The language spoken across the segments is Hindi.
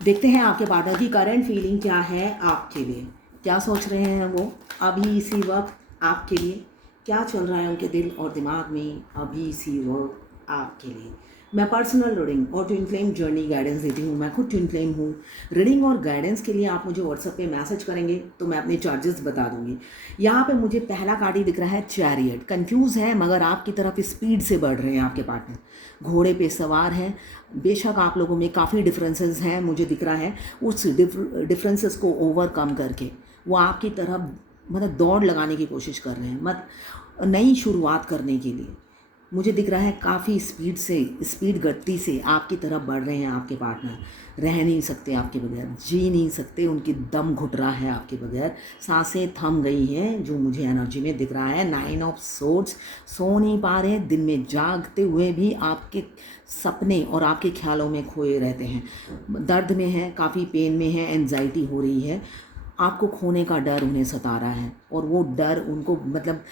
देखते हैं आपके पार्टनर की करंट फीलिंग क्या है आपके लिए, क्या सोच रहे हैं वो अभी इसी वक्त आपके लिए, क्या चल रहा है उनके दिल और दिमाग में अभी इसी वक्त आपके लिए। मैं पर्सनल रीडिंग और ट्विन फ्लेम जर्नी गाइडेंस देती हूँ। मैं खुद ट्विन फ्लेम हूँ। रीडिंग और गाइडेंस के लिए आप मुझे व्हाट्सएप पे मैसेज करेंगे तो मैं अपने चार्जेस बता दूंगी। यहाँ पे मुझे पहला कार्ड ही दिख रहा है चैरियट। कंफ्यूज है मगर आपकी तरफ स्पीड से बढ़ रहे हैं आपके पार्टनर, घोड़े पे सवार हैं। बेशक आप लोगों में काफ़ी डिफरेंसेस हैं मुझे दिख रहा है, उस डिफरेंसेस को ओवरकम करके वो आपकी तरफ मतलब दौड़ लगाने की कोशिश कर रहे हैं, मत नई शुरुआत करने के लिए। मुझे दिख रहा है काफ़ी स्पीड गति से आपकी तरफ बढ़ रहे हैं आपके पार्टनर। रह नहीं सकते आपके बगैर, जी नहीं सकते, उनकी दम घुट रहा है आपके बगैर, सांसें थम गई हैं जो मुझे एनर्जी में दिख रहा है। 9 ऑफ सोर्ड्स, सो नहीं पा रहे, दिन में जागते हुए भी आपके सपने और आपके ख्यालों में खोए रहते हैं। दर्द में है, काफ़ी पेन में है, एंजाइटी हो रही है, आपको खोने का डर उन्हें सता रहा है और वो डर उनको मतलब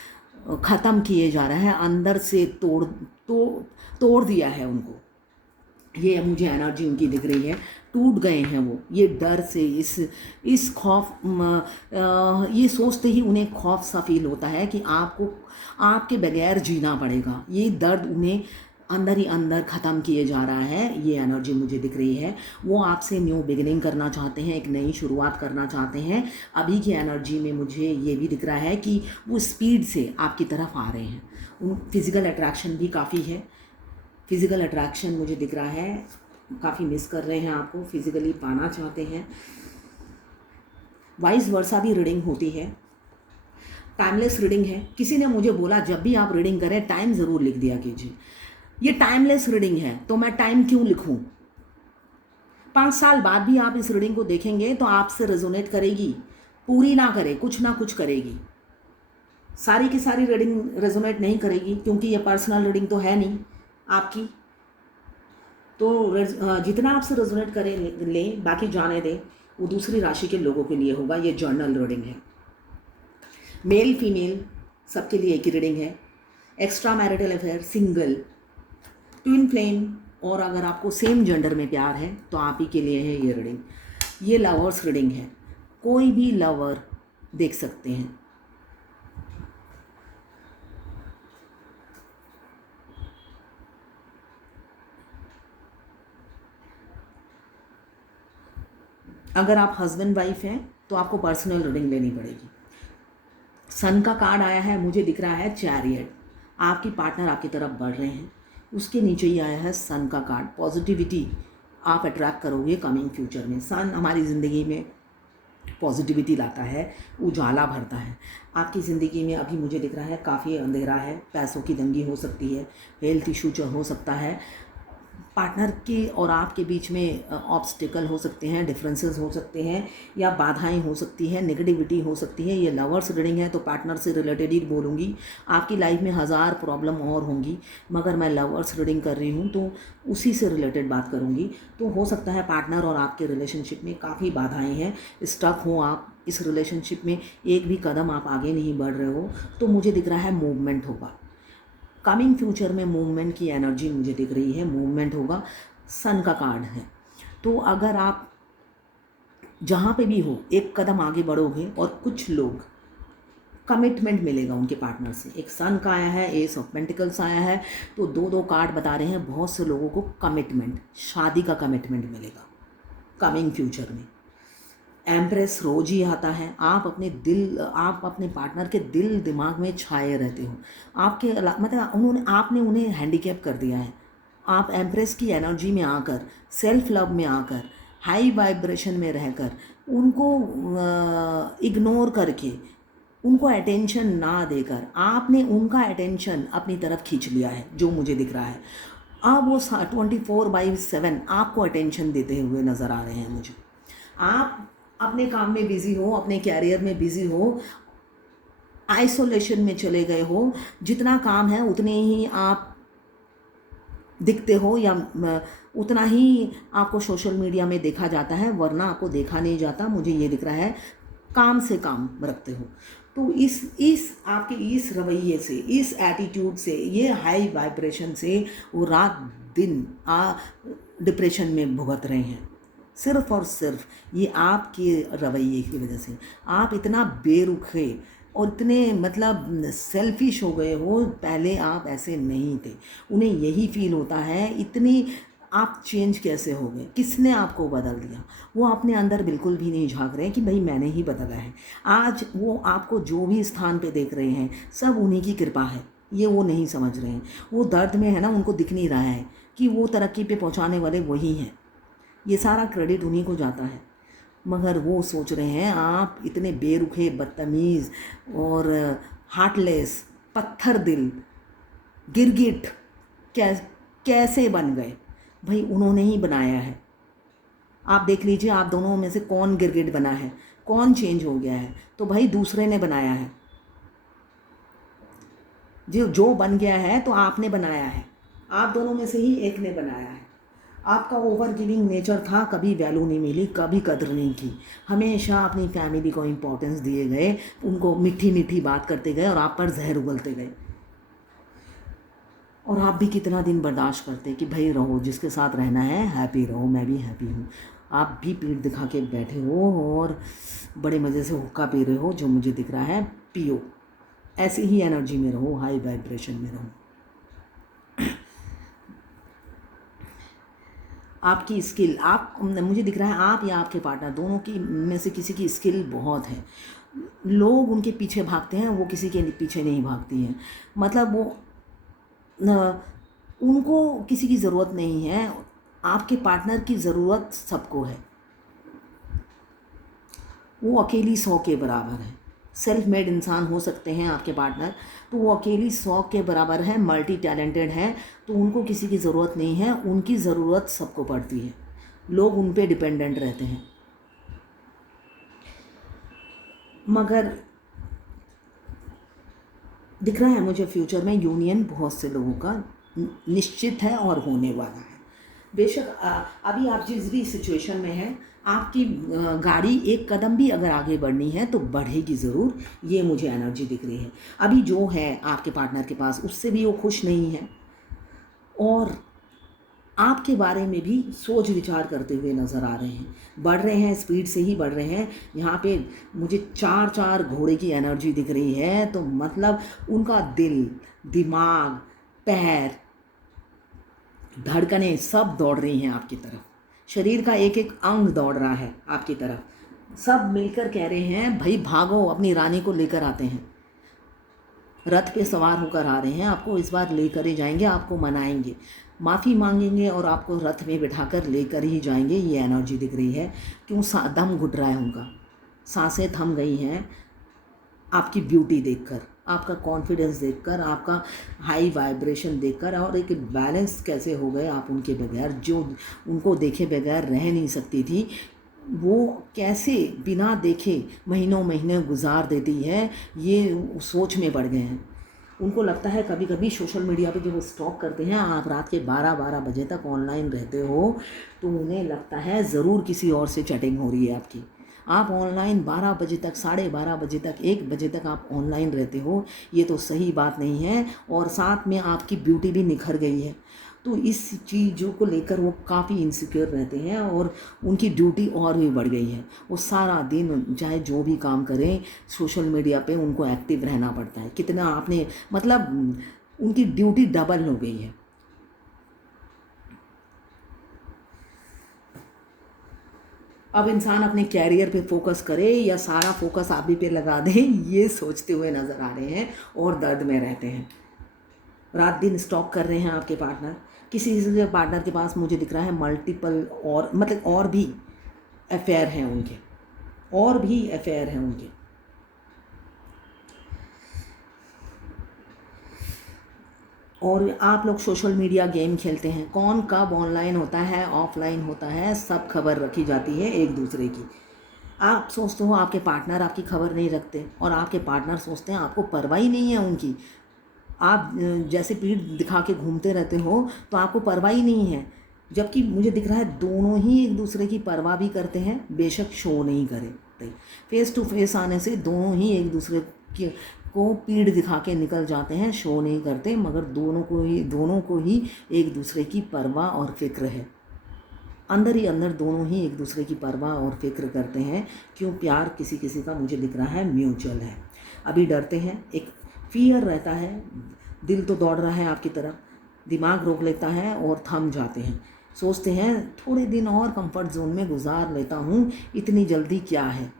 ख़त्म किए जा रहा है, अंदर से तोड़ दिया है उनको। ये मुझे एनर्जी उनकी दिख रही है, टूट गए हैं वो ये डर से। इस खौफ ये सोचते ही उन्हें खौफ सा फील होता है कि आपको आपके बगैर जीना पड़ेगा। ये दर्द उन्हें अंदर ही अंदर ख़त्म किए जा रहा है, ये एनर्जी मुझे दिख रही है। वो आपसे न्यू बिगिनिंग करना चाहते हैं, एक नई शुरुआत करना चाहते हैं। अभी की एनर्जी में मुझे ये भी दिख रहा है कि वो स्पीड से आपकी तरफ आ रहे हैं। उन फिज़िकल अट्रैक्शन भी काफ़ी है, फिज़िकल अट्रैक्शन मुझे दिख रहा है, काफ़ी मिस कर रहे हैं आपको, फिज़िकली पाना चाहते हैं। वाइस वर्सा भी रीडिंग होती है, टाइमलेस रीडिंग है। किसी ने मुझे बोला जब भी आप रीडिंग करें टाइम ज़रूर लिख दिया कीजिए। ये टाइमलेस रीडिंग है तो मैं टाइम क्यों लिखूं? 5 साल बाद भी आप इस रीडिंग को देखेंगे तो आपसे रेजोनेट करेगी, पूरी ना करे कुछ ना कुछ करेगी। सारी की सारी रीडिंग रेजोनेट नहीं करेगी क्योंकि ये पर्सनल रीडिंग तो है नहीं आपकी। तो जितना आपसे रेजोनेट करें लें, बाकी जाने दें, वो दूसरी राशि के लोगों के लिए होगा। ये जर्नल रीडिंग है, मेल फीमेल सबके लिए एक ही रीडिंग है। Extra marital affair, single, twin flame और अगर आपको सेम जेंडर में प्यार है तो आप ही के लिए है ये रीडिंग। ये लवर्स रीडिंग है, कोई भी लवर देख सकते हैं। अगर आप हस्बैंड वाइफ हैं तो आपको पर्सनल रीडिंग लेनी पड़ेगी। सन का कार्ड आया है, मुझे दिख रहा है चैरियट। आपकी पार्टनर आपकी तरफ बढ़ रहे हैं, उसके नीचे ही आया है सन का कार्ड। पॉजिटिविटी आप अट्रैक्ट करोगे कमिंग फ्यूचर में। सन हमारी ज़िंदगी में पॉजिटिविटी लाता है, उजाला भरता है। आपकी ज़िंदगी में अभी मुझे दिख रहा है काफ़ी अंधेरा है, पैसों की तंगी हो सकती है, हेल्थ इशू हो सकता है, पार्टनर के और आपके बीच में ऑब्स्टिकल हो सकते हैं, डिफरेंसेस हो सकते हैं या बाधाएं हो सकती हैं, नेगेटिविटी हो सकती है। ये लवर्स रीडिंग है तो पार्टनर से रिलेटेड ही बोलूँगी। आपकी लाइफ में हज़ार प्रॉब्लम और होंगी मगर मैं लवर्स रीडिंग कर रही हूँ तो उसी से रिलेटेड बात करूँगी। तो हो सकता है पार्टनर और आपके रिलेशनशिप में काफ़ी बाधाएँ हैं, स्टक हो आप इस रिलेशनशिप में, एक भी कदम आप आगे नहीं बढ़ रहे हो। तो मुझे दिख रहा है मूवमेंट होगा कमिंग फ्यूचर में, मूवमेंट की एनर्जी मुझे दिख रही है, मूवमेंट होगा। सन का कार्ड है तो अगर आप जहाँ पे भी हो एक कदम आगे बढ़ोगे और कुछ लोग कमिटमेंट मिलेगा उनके पार्टनर से। एक सन का आया है, एस ऑफ पेंटिकल्स आया है, तो दो कार्ड बता रहे हैं बहुत से लोगों को कमिटमेंट, शादी का कमिटमेंट मिलेगा कमिंग फ्यूचर में। एम्प्रेस रोज ही आता है, आप अपने पार्टनर के दिल दिमाग में छाए रहते हो। आपके मतलब आपने उन्हें हैंडीकैप कर दिया है। आप एम्प्रेस की एनर्जी में आकर, सेल्फ लव में आकर, हाई वाइब्रेशन में रहकर, उनको इग्नोर करके, उनको अटेंशन ना देकर आपने उनका अटेंशन अपनी तरफ खींच लिया है जो मुझे दिख रहा है। अब वो 24/7 आपको अटेंशन देते हुए नज़र आ रहे हैं मुझे। आप अपने काम में बिज़ी हो, अपने कैरियर में बिज़ी हो, आइसोलेशन में चले गए हो, जितना काम है उतने ही आप दिखते हो या उतना ही आपको सोशल मीडिया में देखा जाता है, वरना आपको देखा नहीं जाता। मुझे ये दिख रहा है काम से काम रखते हो। तो इस आपके इस रवैये से, इस एटीट्यूड से, ये हाई वाइब्रेशन से वो रात दिन डिप्रेशन में भुगत रहे हैं। सिर्फ और सिर्फ ये आपके रवैये की वजह से। आप इतना बेरुखे और इतने मतलब सेल्फिश हो गए हो, पहले आप ऐसे नहीं थे। उन्हें यही फील होता है इतनी आप चेंज कैसे हो गए, किसने आपको बदल दिया। वो अपने अंदर बिल्कुल भी नहीं झांक रहे हैं कि भाई मैंने ही बदला है। आज वो आपको जो भी स्थान पे देख रहे हैं सब उन्हीं की कृपा है, ये वो नहीं समझ रहे हैं। वो दर्द में है ना, उनको दिख नहीं रहा है कि वो तरक्की पे पहुंचाने वाले वही हैं। ये सारा क्रेडिट उन्हीं को जाता है, मगर वो सोच रहे हैं आप इतने बेरुखे, बदतमीज़ और हार्टलेस, पत्थर दिल, गिरगिट कैसे बन गए। भाई उन्होंने ही बनाया है। आप देख लीजिए, आप दोनों में से कौन गिरगिट बना है, कौन चेंज हो गया है। तो भाई दूसरे ने बनाया है। जो बन गया है तो आपने बनाया है। आप दोनों में से ही एक ने बनाया है। आपका ओवर गिविंग नेचर था, कभी वैल्यू नहीं मिली, कभी कदर नहीं की। हमेशा अपनी फैमिली को इम्पोर्टेंस दिए गए, उनको मीठी मीठी बात करते गए और आप पर जहर उगलते गए। और आप भी कितना दिन बर्दाश्त करते कि भाई रहो, जिसके साथ रहना है हैप्पी रहो, मैं भी हैप्पी हूँ। आप भी पीठ दिखा के बैठे हो और बड़े मज़े से हुक्का पी रहे हो। जो मुझे दिख रहा है पियो, ऐसी ही एनर्जी में रहो, हाई वाइब्रेशन में रहो। आपकी स्किल, आप मुझे दिख रहा है आप या आपके पार्टनर दोनों की में से किसी की स्किल बहुत है। लोग उनके पीछे भागते हैं, वो किसी के पीछे नहीं भागती हैं। मतलब वो उनको किसी की ज़रूरत नहीं है, आपके पार्टनर की ज़रूरत सबको है। वो अकेली 100 के बराबर है। सेल्फ मेड इंसान हो सकते हैं आपके पार्टनर, तो वो अकेली 100 के बराबर है, मल्टी टैलेंटेड है। तो उनको किसी की ज़रूरत नहीं है, उनकी ज़रूरत सबको पड़ती है। लोग उन पे डिपेंडेंट रहते हैं। मगर दिख रहा है मुझे फ्यूचर में यूनियन बहुत से लोगों का निश्चित है और होने वाला है। बेशक अभी आप जिस भी सिचुएशन में हैं, आपकी गाड़ी एक कदम भी अगर आगे बढ़नी है तो बढ़ेगी ज़रूर, ये मुझे एनर्जी दिख रही है। अभी जो है आपके पार्टनर के पास, उससे भी वो खुश नहीं है और आपके बारे में भी सोच विचार करते हुए नज़र आ रहे हैं। बढ़ रहे हैं, स्पीड से ही बढ़ रहे हैं। यहाँ पे मुझे 4 घोड़े की एनर्जी दिख रही है, तो मतलब उनका दिल, दिमाग, पैर, धड़कनें सब दौड़ रही हैं आपकी तरफ। शरीर का एक एक अंग दौड़ रहा है आपकी तरफ। सब मिलकर कह रहे हैं भाई भागो, अपनी रानी को लेकर आते हैं। रथ पे सवार होकर आ रहे हैं, आपको इस बार लेकर ही जाएंगे, आपको मनाएंगे, माफ़ी मांगेंगे और आपको रथ में बिठाकर लेकर ही जाएंगे। ये एनर्जी दिख रही है। क्यों दम घुट रहा है उनका, सांसें थम गई हैं आपकी ब्यूटी देखकर, आपका कॉन्फिडेंस देखकर, आपका हाई वाइब्रेशन देखकर। और एक बैलेंस कैसे हो गए आप उनके बगैर, जो उनको देखे बगैर रह नहीं सकती थी, वो कैसे बिना देखे महीनों महीने गुजार देती है, ये सोच में पड़ गए हैं। उनको लगता है कभी कभी सोशल मीडिया पे जब वो स्टॉक करते हैं, आप रात के 12 बजे तक ऑनलाइन रहते हो, तो उन्हें लगता है ज़रूर किसी और से चैटिंग हो रही है आपकी। आप ऑनलाइन 12 बजे तक, 12:30 बजे तक, 1 बजे तक आप ऑनलाइन रहते हो, ये तो सही बात नहीं है। और साथ में आपकी ब्यूटी भी निखर गई है, तो इस चीज़ों को लेकर वो काफ़ी इनसिक्योर रहते हैं और उनकी ड्यूटी और भी बढ़ गई है। वो सारा दिन चाहे जो भी काम करें, सोशल मीडिया पे उनको एक्टिव रहना पड़ता है। कितना आपने मतलब उनकी ड्यूटी डबल हो गई है। अब इंसान अपने कैरियर पे फोकस करे या सारा फोकस आप ही पे लगा दे, ये सोचते हुए नज़र आ रहे हैं और दर्द में रहते हैं। रात दिन स्टॉक कर रहे हैं आपके पार्टनर। किसी के पार्टनर के पास मुझे दिख रहा है मल्टीपल और मतलब और भी अफेयर हैं उनके, और भी अफेयर हैं उनके। और आप लोग सोशल मीडिया गेम खेलते हैं, कौन कब ऑनलाइन होता है, ऑफलाइन होता है, सब खबर रखी जाती है एक दूसरे की। आप सोचते हो आपके पार्टनर आपकी खबर नहीं रखते, और आपके पार्टनर सोचते हैं आपको परवाह ही नहीं है उनकी। आप जैसे पीठ दिखा के घूमते रहते हो तो आपको परवाह ही नहीं है। जबकि मुझे दिख रहा है दोनों ही एक दूसरे की परवाह भी करते हैं, बेशक शो नहीं करे। फेस टू फेस आने से दोनों ही एक दूसरे को पीठ दिखा के निकल जाते हैं, शो नहीं करते, मगर दोनों को ही एक दूसरे की परवाह और फिक्र है। अंदर ही अंदर दोनों ही एक दूसरे की परवाह और फिक्र करते हैं। क्यों? प्यार किसी किसी का मुझे दिख रहा है म्यूचुअल है। अभी डरते हैं, एक फियर रहता है, दिल तो दौड़ रहा है आपकी तरफ, दिमाग रोक लेता है और थम जाते हैं। सोचते हैं थोड़े दिन और कंफर्ट जोन में गुजार लेता हूँ, इतनी जल्दी क्या है।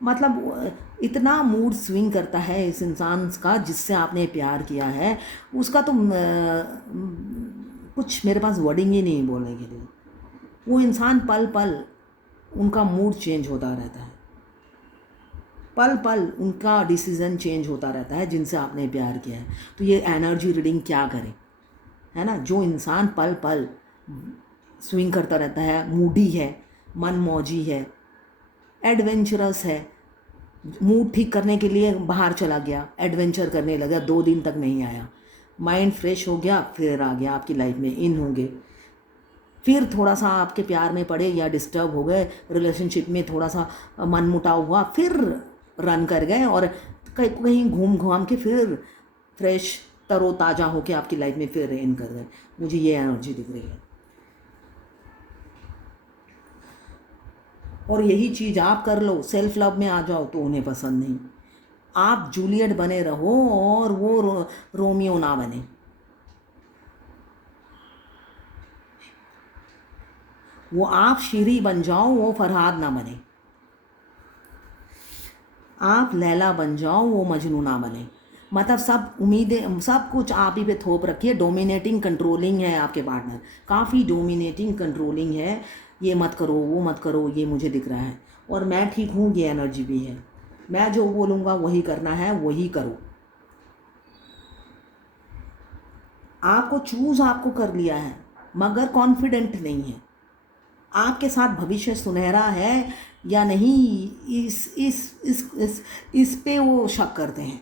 मतलब इतना मूड स्विंग करता है इस इंसान का जिससे आपने प्यार किया है, उसका तो कुछ मेरे पास वर्डिंग ही नहीं बोलने के लिए। वो इंसान पल पल उनका मूड चेंज होता रहता है, पल पल उनका डिसीज़न चेंज होता रहता है जिनसे आपने प्यार किया है। तो ये एनर्जी रीडिंग क्या करे, है ना? जो इंसान पल पल स्विंग करता रहता है, मूडी है, मनमौजी है, एडवेंचरस है, मूड ठीक करने के लिए बाहर चला गया, एडवेंचर करने लगा, 2 दिन तक नहीं आया, माइंड फ्रेश हो गया, फिर आ गया आपकी लाइफ में, इन होंगे, फिर थोड़ा सा आपके प्यार में पड़े या डिस्टर्ब हो गए, रिलेशनशिप में थोड़ा सा मनमुटाव हुआ, फिर रन कर गए और कहीं कहीं घूम घाम के फिर फ्रेश तरोताज़ा होके आपकी लाइफ में फिर रेन कर गए। मुझे ये एनर्जी दिख रही है। और यही चीज़ आप कर लो, सेल्फ लव में आ जाओ तो उन्हें पसंद नहीं। आप जूलियट बने रहो और वो रोमियो ना बने। वो आप शीरी बन जाओ, वो फरहाद ना बने। आप लैला बन जाओ, वो मजनू ना बने। मतलब सब उम्मीदें, सब कुछ आप ही पे थोप रखिए। डोमिनेटिंग कंट्रोलिंग है आपके पार्टनर, काफ़ी डोमिनेटिंग कंट्रोलिंग है। ये मत करो, वो मत करो, ये मुझे दिख रहा है। और मैं ठीक हूँ, ये एनर्जी भी है। मैं जो बोलूँगा वही करना है, वही करो। आपको चूज़ आपको कर लिया है, मगर कॉन्फिडेंट नहीं है। आपके साथ भविष्य सुनहरा है या नहीं, इस पे वो शक करते हैं।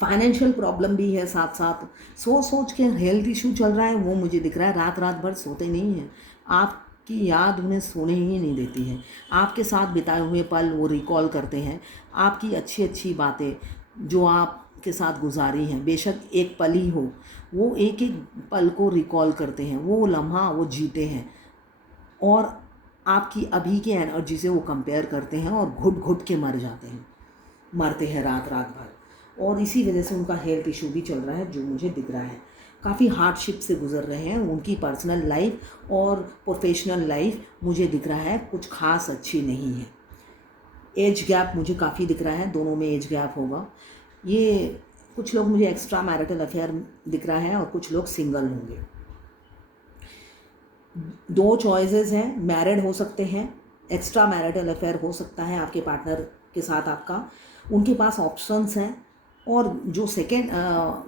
फाइनेंशियल प्रॉब्लम भी है साथ साथ, सोच सोच के हेल्थ इशू चल रहा है, वो मुझे दिख रहा है। रात रात भर सोते नहीं हैं, आपकी याद उन्हें सोने ही नहीं देती है। आपके साथ बिताए हुए पल वो रिकॉल करते हैं, आपकी अच्छी अच्छी बातें जो आपके साथ गुजारी हैं, बेशक एक पल ही हो, वो एक एक पल को रिकॉल करते हैं, वो लम्हा वो जीते हैं और आपकी अभी की एनर्जी से वो कंपेयर करते हैं और घुट घुट के मरते हैं रात रात भर। और इसी वजह से उनका हेल्थ इशू भी चल रहा है, जो मुझे दिख रहा है। काफ़ी हार्डशिप से गुजर रहे हैं, उनकी पर्सनल लाइफ और प्रोफेशनल लाइफ मुझे दिख रहा है कुछ खास अच्छी नहीं है। एज गैप मुझे काफ़ी दिख रहा है, दोनों में एज गैप होगा। ये कुछ लोग मुझे एक्स्ट्रा मैरिटल अफेयर दिख रहा है और कुछ लोग सिंगल होंगे। 2 चॉइसेस हैं, मैरिड हो सकते हैं, एक्स्ट्रा मैरिटल अफेयर हो सकता है आपके पार्टनर के साथ आपका। उनके पास ऑप्शंस हैं और जो सेकेंड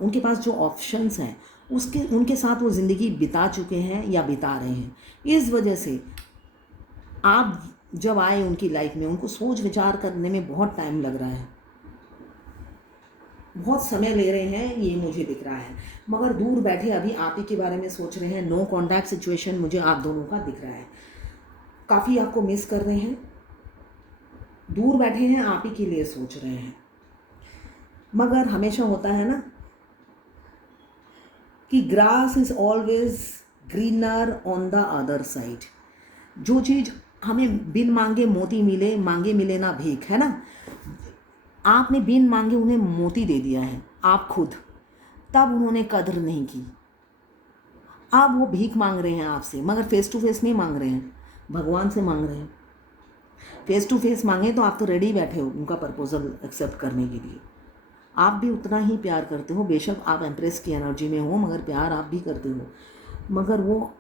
उनके पास जो ऑप्शंस हैं उनके साथ वो ज़िंदगी बिता चुके हैं या बिता रहे हैं। इस वजह से आप जब आए उनकी लाइफ में, उनको सोच विचार करने में बहुत टाइम लग रहा है, बहुत समय ले रहे हैं, ये मुझे दिख रहा है। मगर दूर बैठे अभी आप ही के बारे में सोच रहे हैं। नो कॉन्टैक्ट सिचुएशन मुझे आप दोनों का दिख रहा है। काफ़ी आपको मिस कर रहे हैं, दूर बैठे हैं, आप ही के लिए सोच रहे हैं। मगर हमेशा होता है ना कि grass is always greener on the other side. जो चीज़ हमें बिन मांगे मोती मिले, मांगे मिले ना भीख, है ना। आपने बिन मांगे उन्हें मोती दे दिया है, आप खुद, तब उन्होंने कदर नहीं की। अब वो भीख मांग रहे हैं आपसे, मगर फेस टू फेस नहीं मांग रहे हैं, भगवान से मांग रहे हैं। फेस टू फेस मांगे तो आप तो रेडी बैठे हो उनका प्रपोजल एक्सेप्ट करने के लिए। आप भी उतना ही प्यार करते हो, बेशक आप एम्प्रेस की एनर्जी में हो, मगर प्यार आप भी करते हो। मगर वो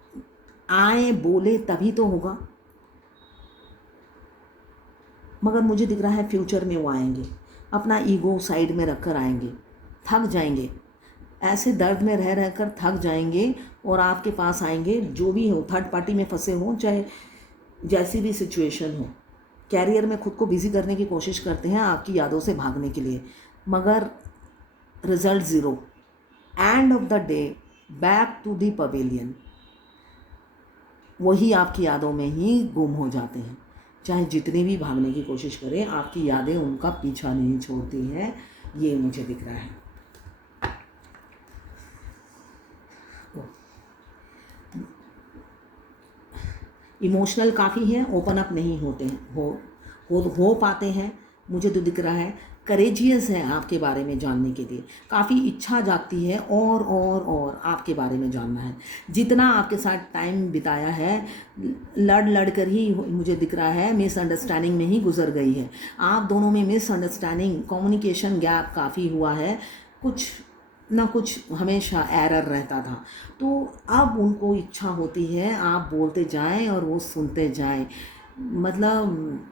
आए बोले तभी तो होगा। मगर मुझे दिख रहा है फ्यूचर में वो आएंगे, अपना ईगो साइड में रखकर आएंगे, थक जाएंगे, ऐसे दर्द में रह रहकर थक जाएंगे और आपके पास आएंगे। जो भी हो, थर्ड पार्टी में फंसे हों, चाहे जैसी भी सिचुएशन हो, कैरियर में खुद को बिजी करने की कोशिश करते हैं आपकी यादों से भागने के लिए, मगर result zero. End of the day back to the pavilion, वही आपकी यादों में ही गुम हो जाते हैं। चाहे जितनी भी भागने की कोशिश करें, आपकी यादें उनका पीछा नहीं छोड़ती हैं, ये मुझे दिख रहा है। इमोशनल काफ़ी है, ओपन अप नहीं होते हैं, हो पाते हैं, मुझे तो दिख रहा है। करेजियस है आपके बारे में जानने के लिए, काफ़ी इच्छा जागती है और आपके बारे में जानना है। जितना आपके साथ टाइम बिताया है, लड़ कर ही मुझे दिख रहा है मिसअंडरस्टैंडिंग में ही गुजर गई है। आप दोनों में मिसअंडरस्टैंडिंग, कम्युनिकेशन गैप काफ़ी हुआ है, कुछ ना कुछ हमेशा एरर रहता था। तो अब उनको इच्छा होती है आप बोलते जाएं और वो सुनते जाएं। मतलब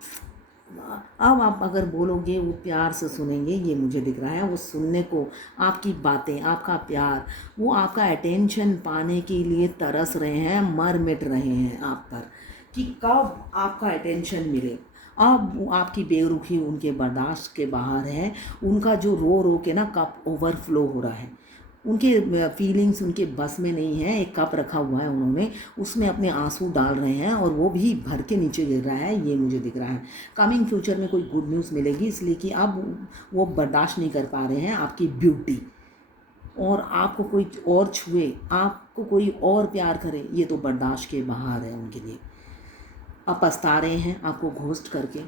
अब आप अगर बोलोगे वो प्यार से सुनेंगे, ये मुझे दिख रहा है। वो सुनने को, आपकी बातें, आपका प्यार, वो आपका अटेंशन पाने के लिए तरस रहे हैं, मर मिट रहे हैं आप पर कि कब आपका अटेंशन मिले। अब वो आपकी बेरुखी उनके बर्दाश्त के बाहर है। उनका जो रो रो के ना कप ओवरफ्लो हो रहा है, उनके फीलिंग्स उनके बस में नहीं है। एक कप रखा हुआ है उन्होंने, उसमें अपने आंसू डाल रहे हैं और वो भी भर के नीचे गिर रहा है, ये मुझे दिख रहा है। कमिंग फ्यूचर में कोई गुड न्यूज़ मिलेगी, इसलिए कि अब वो बर्दाश्त नहीं कर पा रहे हैं आपकी ब्यूटी, और आपको कोई और छुए, आपको कोई और प्यार करे, ये तो बर्दाश्त के बाहर है उनके लिए। अब पछता रहे हैं आपको घोस्ट करके।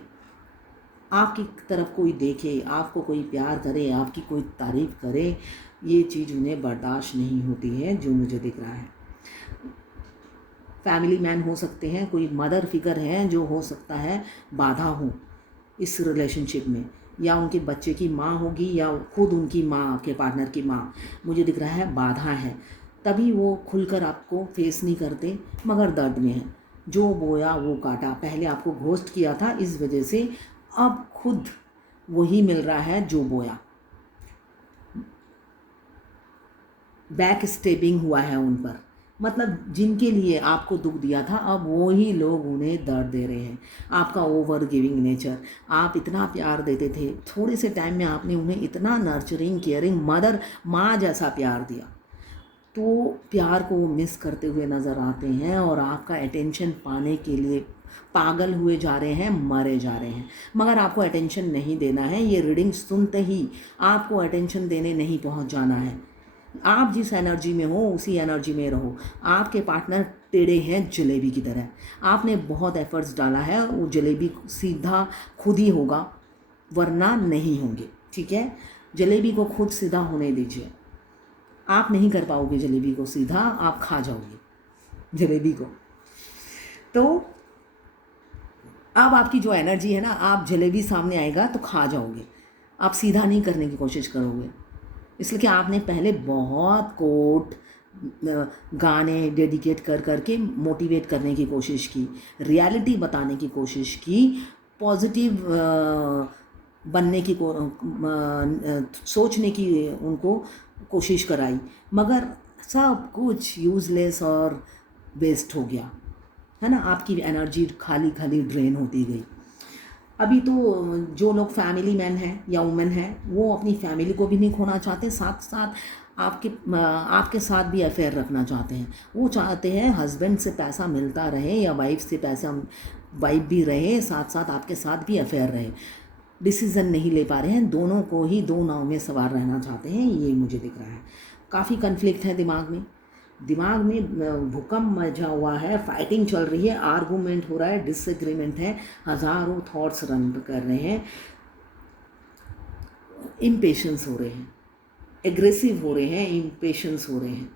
आपकी तरफ कोई देखे, आपको कोई प्यार करे, आपकी कोई तारीफ़ करे, ये चीज़ उन्हें बर्दाश्त नहीं होती है, जो मुझे दिख रहा है। फैमिली मैन हो सकते हैं, कोई मदर फिगर है जो हो सकता है बाधा हो इस रिलेशनशिप में, या उनके बच्चे की माँ होगी या खुद उनकी माँ, आपके पार्टनर की माँ, मुझे दिख रहा है बाधा है। तभी वो खुलकर आपको फेस नहीं करते, मगर दर्द में है। जो बोया वो काटा, पहले आपको घोस्ट किया था इस वजह से, अब खुद वही मिल रहा है जो बोया। बैक स्टेपिंग हुआ है उन पर, मतलब जिनके लिए आपको दुख दिया था, अब वो ही लोग उन्हें दर्द दे रहे हैं। आपका ओवर गिविंग नेचर, आप इतना प्यार देते थे, थोड़े से टाइम में आपने उन्हें इतना नर्चरिंग, केयरिंग, मदर माँ जैसा प्यार दिया, तो प्यार को वो मिस करते हुए नज़र आते हैं और आपका अटेंशन पाने के लिए पागल हुए जा रहे हैं, मरे जा रहे हैं। मगर आपको अटेंशन नहीं देना है, ये रीडिंग सुनते ही आपको अटेंशन देने नहीं पहुंच जाना है। आप जिस एनर्जी में हो उसी एनर्जी में रहो। आपके पार्टनर टेढ़े हैं जलेबी की तरह, आपने बहुत एफर्ट्स डाला है, वो जलेबी सीधा खुद ही होगा, वरना नहीं होंगे। ठीक है, जलेबी को खुद सीधा होने दीजिए। आप नहीं कर पाओगे जलेबी को सीधा, आप खा जाओगे जलेबी को। तो अब आपकी जो एनर्जी है ना, आप जलेबी सामने आएगा तो खा जाओगे, आप सीधा नहीं करने की कोशिश करोगे। इसलिए कि आपने पहले बहुत कोट गाने डेडिकेट कर करके मोटिवेट करने की कोशिश की, रियलिटी बताने की कोशिश की, पॉजिटिव बनने की सोचने की उनको कोशिश कराई, मगर सब कुछ यूज़लेस और वेस्ट हो गया, है ना। आपकी एनर्जी खाली खाली ड्रेन होती गई। अभी तो जो लोग फैमिली मैन हैं या वुमेन हैं, वो अपनी फैमिली को भी नहीं खोना चाहते, साथ साथ आपके साथ भी अफेयर रखना चाहते हैं। वो चाहते हैं हस्बैंड से पैसा मिलता रहे या वाइफ से पैसा, वाइफ भी रहे साथ साथ आपके साथ भी अफेयर रहे। डिसीज़न नहीं ले पा रहे हैं, दोनों को ही दो नाव में सवार रहना चाहते हैं, ये मुझे दिख रहा है। काफ़ी कन्फ्लिक्ट है दिमाग में भूकंप मचा हुआ है, फाइटिंग चल रही है, आर्गूमेंट हो रहा है, डिसएग्रीमेंट है, हज़ारों थॉट्स रन कर रहे हैं, इम्पेशेंस हो रहे हैं, एग्रेसिव हो रहे हैं, इम्पेशेंस हो रहे हैं।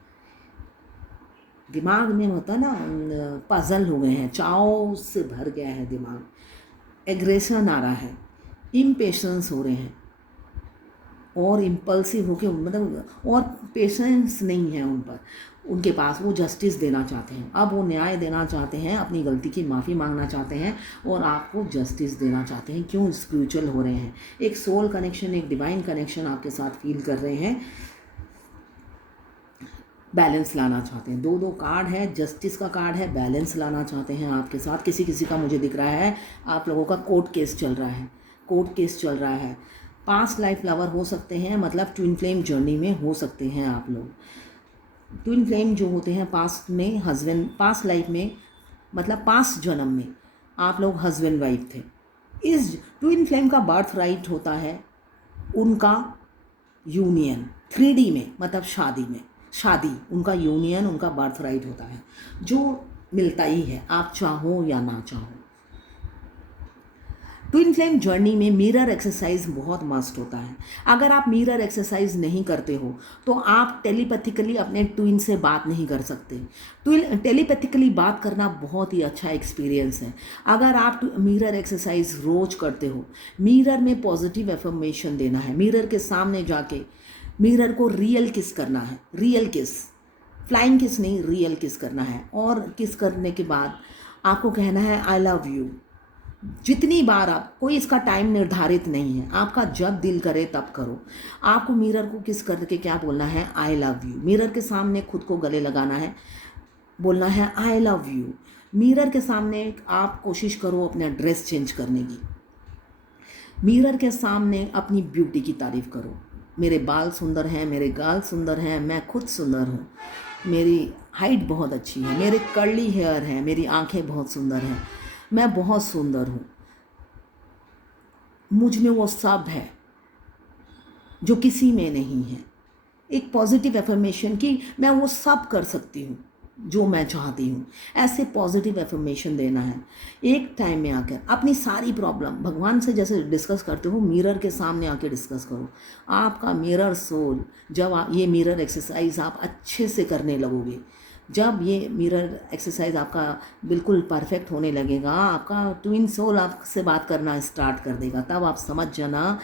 दिमाग में होता ना, पजल हो गए हैं, चाव से भर गया है दिमाग, एग्रेशन आ रहा है, इम्पेशेंस हो रहे हैं और इम्पल्सिव होके, मतलब और पेशेंस नहीं है उन पर, उनके पास। वो जस्टिस देना चाहते हैं, अब वो न्याय देना चाहते हैं, अपनी गलती की माफ़ी मांगना चाहते हैं और आपको जस्टिस देना चाहते हैं। क्यों स्पिरिचुअल हो रहे हैं, एक सोल कनेक्शन, एक डिवाइन कनेक्शन आपके साथ फील कर रहे हैं, बैलेंस लाना चाहते हैं। दो कार्ड है, जस्टिस का कार्ड है, बैलेंस लाना चाहते हैं आपके साथ। किसी का मुझे दिख रहा है आप लोगों का कोर्ट केस चल रहा है, पास्ट लाइफ लवर हो सकते हैं, मतलब ट्विन फ्लेम जर्नी में हो सकते हैं आप लोग। ट्विन फ्लेम जो होते हैं पास्ट में हस्बैंड, पास्ट लाइफ में मतलब पास्ट जन्म में आप लोग हस्बैंड वाइफ थे। इस ट्विन फ्लेम का बर्थ राइट होता है उनका यूनियन 3D में, मतलब शादी, उनका यूनियन, उनका बर्थ राइट होता है। जो मिलता ही है, आप चाहो या ना चाहो। ट्विन फ्लेम जर्नी में मिरर एक्सरसाइज बहुत मस्ट होता है। अगर आप मिरर एक्सरसाइज नहीं करते हो तो आप टेलीपैथिकली अपने ट्विन से बात नहीं कर सकते। ट्विन टेलीपैथिकली बात करना बहुत ही अच्छा एक्सपीरियंस है। अगर आप मिरर एक्सरसाइज रोज करते हो, मिरर में पॉजिटिव एफर्मेशन देना है, मिरर के सामने जाके मिरर को रियल किस करना है, रियल किस, फ्लाइंग किस नहीं, रियल किस करना है। और किस करने के बाद आपको कहना है आई लव यू। जितनी बार आप, कोई इसका टाइम निर्धारित नहीं है, आपका जब दिल करे तब करो। आपको मिरर को किस करके क्या बोलना है, आई लव यू। मिरर के सामने खुद को गले लगाना है, बोलना है आई लव यू। मिरर के सामने आप कोशिश करो अपना ड्रेस चेंज करने की। मिरर के सामने अपनी ब्यूटी की तारीफ करो, मेरे बाल सुंदर हैं, मेरे गाल सुंदर हैं, मैं खुद सुंदर हूँ, मेरी हाइट बहुत अच्छी है, मेरे कर्ली हेयर है, मेरी आंखें बहुत सुंदर हैं, मैं बहुत सुंदर हूँ, मुझ में वो सब है जो किसी में नहीं है। एक पॉजिटिव एफर्मेशन कि मैं वो सब कर सकती हूँ जो मैं चाहती हूँ, ऐसे पॉजिटिव एफर्मेशन देना है। एक टाइम में आकर अपनी सारी प्रॉब्लम भगवान से जैसे डिस्कस करते हो, मिरर के सामने आके डिस्कस करो। आपका मिरर सोल, जब आप ये मिरर एक्सरसाइज आप अच्छे से करने लगोगे, जब ये मिरर एक्सरसाइज आपका बिल्कुल परफेक्ट होने लगेगा, आपका ट्विन सोल आपसे बात करना स्टार्ट कर देगा, तब आप समझ जाना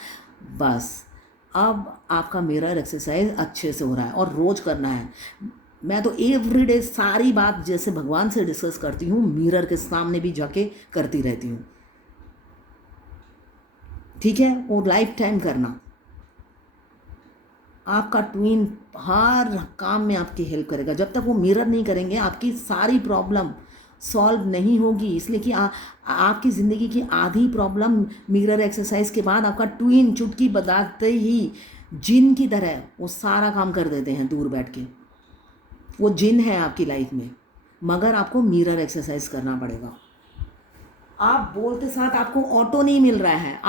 बस अब आपका मिरर एक्सरसाइज अच्छे से हो रहा है। और रोज़ करना है। मैं तो एवरीडे सारी बात जैसे भगवान से डिस्कस करती हूँ, मिरर के सामने भी जाके करती रहती हूँ, ठीक है। और लाइफ टाइम करना। आपका ट्विन हर काम में आपकी हेल्प करेगा। जब तक वो मिरर नहीं करेंगे आपकी सारी प्रॉब्लम सॉल्व नहीं होगी, इसलिए कि आपकी ज़िंदगी की आधी प्रॉब्लम मिरर एक्सरसाइज के बाद आपका ट्विन चुटकी बजाते ही जिन की तरह वो सारा काम कर देते हैं दूर बैठ के। वो जिन है आपकी लाइफ में, मगर आपको मिरर एक्सरसाइज करना पड़ेगा। आप बोलते साथ आपको ऑटो नहीं मिल रहा है,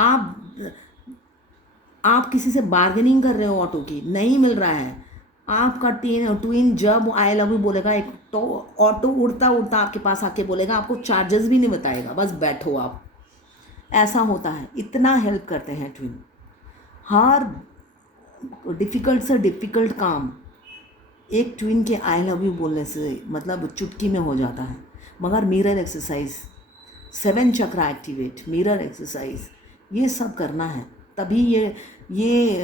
आप किसी से बार्गेनिंग कर रहे हो, ऑटो की नहीं मिल रहा है। आपका ट्विन जब आई लव यू बोलेगा, एक तो ऑटो उड़ता उड़ता आपके पास आके बोलेगा, आपको चार्जेस भी नहीं बताएगा, बस बैठो आप। ऐसा होता है, इतना हेल्प करते हैं ट्विन। हर डिफ़िकल्ट से डिफ़िकल्ट काम एक ट्विन के आई लव यू बोलने से मतलब चुटकी में हो जाता है। मगर मिरर एक्सरसाइज, 7 चक्रा एक्टिवेट, मिरर एक्सरसाइज, ये सब करना है, तभी ये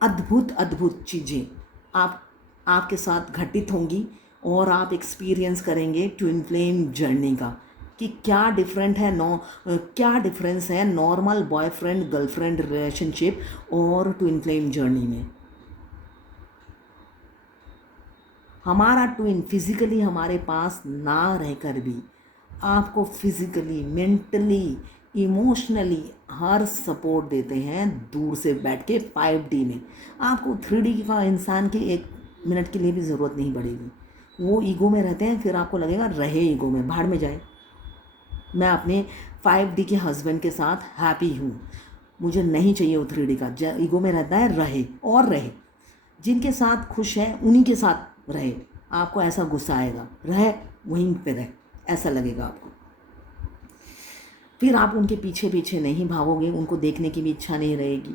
अद्भुत अद्भुत चीज़ें आपके साथ घटित होंगी और आप एक्सपीरियंस करेंगे ट्विन फ्लेम जर्नी का कि क्या डिफरेंस है नॉर्मल बॉयफ्रेंड गर्लफ्रेंड रिलेशनशिप और ट्विन फ्लेम जर्नी में। हमारा ट्विन फिज़िकली हमारे पास ना रहकर भी आपको फिज़िकली, मेंटली, इमोशनली हर सपोर्ट देते हैं दूर से बैठ के 5D में। आपको 3D का इंसान की 1 मिनट के लिए भी ज़रूरत नहीं पड़ेगी। वो ईगो में रहते हैं, फिर आपको लगेगा रहे ईगो में, भाड़ में जाए। मैं अपने 5D के हस्बैंड के साथ हैप्पी हूँ, मुझे नहीं चाहिए वो 3D का। ईगो में रहता है, रहे। जिनके साथ खुश है उन्हीं के साथ रहे। आपको ऐसा गुस्सा आएगा, रहे वहीं पे रहे, ऐसा लगेगा आपको। फिर आप उनके पीछे पीछे नहीं भागोगे, उनको देखने की भी इच्छा नहीं रहेगी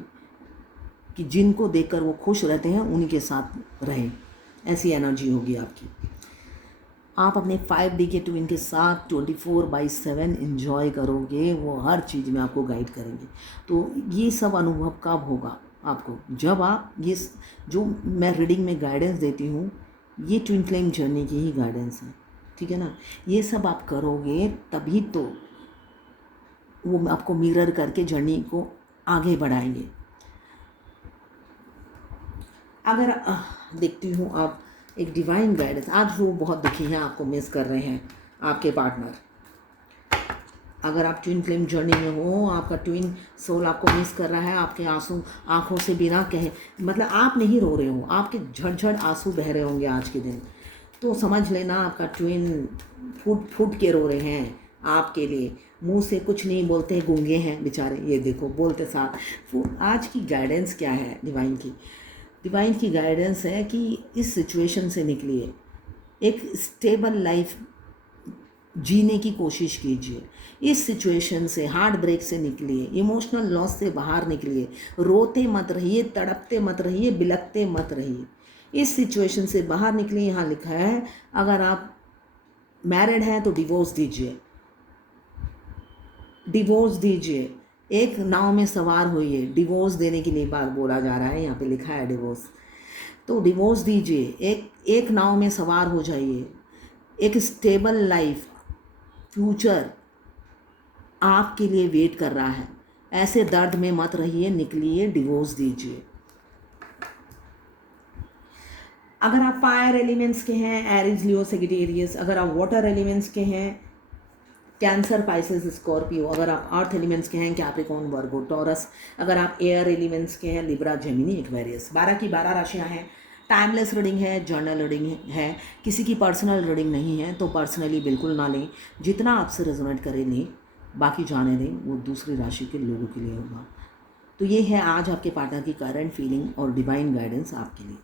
कि जिनको देखकर वो खुश रहते हैं उन्हीं के साथ रहे, ऐसी एनर्जी होगी आपकी। आप अपने 5D के ट्विन के साथ 24/7 एंजॉय करोगे, वो हर चीज़ में आपको गाइड करेंगे। तो ये सब अनुभव कब होगा आपको, जब आप ये जो मैं रीडिंग में गाइडेंस देती हूँ, ये ट्विन फ्लेम जर्नी की ही गाइडेंस है, ठीक है ना। ये सब आप करोगे तभी तो वो आपको मिरर करके जर्नी को आगे बढ़ाएंगे। अगर देखती हूँ आप एक डिवाइन गाइडेंस, आज वो बहुत दुखी हैं, आपको मिस कर रहे हैं आपके पार्टनर। अगर आप ट्विन फ्लेम जर्नी में हो, आपका ट्विन सोल आपको मिस कर रहा है, आपके आंसू आंखों से बिना कहे, मतलब आप नहीं रो रहे हो, आपके झड़ आंसू बह रहे होंगे आज के दिन, तो समझ लेना आपका ट्विन फूट के रो रहे हैं आपके लिए। मुंह से कुछ नहीं बोलते, गूंगे हैं बेचारे, ये देखो बोलते साथ। आज की गाइडेंस क्या है डिवाइन की गाइडेंस है कि इस सिचुएशन से निकलिए, एक स्टेबल लाइफ जीने की कोशिश कीजिए। इस सिचुएशन से, हार्ट ब्रेक से निकलिए, इमोशनल लॉस से बाहर निकलिए। रोते मत रहिए, तड़पते मत रहिए, बिलखते मत रहिए। इस सिचुएशन से बाहर निकलिए। यहाँ लिखा है अगर आप मैरिड हैं तो डिवोर्स दीजिए, डिवोर्स दीजिए। एक नाव में सवार होइए, डिवोर्स देने के लिए बार बोला जा रहा है, यहाँ पे लिखा है डिवोर्स। तो डिवोर्स दीजिए, एक नाव में सवार हो जाइए। एक स्टेबल लाइफ, फ्यूचर आपके लिए वेट कर रहा है। ऐसे दर्द में मत रहिए, निकलिए, डिवोर्स दीजिए। अगर आप फायर एलिमेंट्स के हैं, एरीज, लियो, सेजिटेरियस। अगर आप वाटर एलिमेंट्स के हैं, कैंसर, पाइसेस, स्कॉर्पियो। अगर आप अर्थ एलिमेंट्स के हैं, कैप्रिकॉर्न, वर्गो, टॉरस। अगर आप एयर एलिमेंट्स के हैं, लिब्रा, जेमिनी, एक्वेरियस। 12 की 12 राशियां हैं। टाइमलेस रीडिंग है, जर्नल रीडिंग है। किसी की पर्सनल रीडिंग नहीं है तो पर्सनली बिल्कुल ना लें। जितना आपसे रेजोनेट करे लें, बाकी जाने दें, वो दूसरी राशि के लोगों के लिए होगा। तो ये है आज आपके पार्टनर की करंट फीलिंग और डिवाइन गाइडेंस आपके लिए।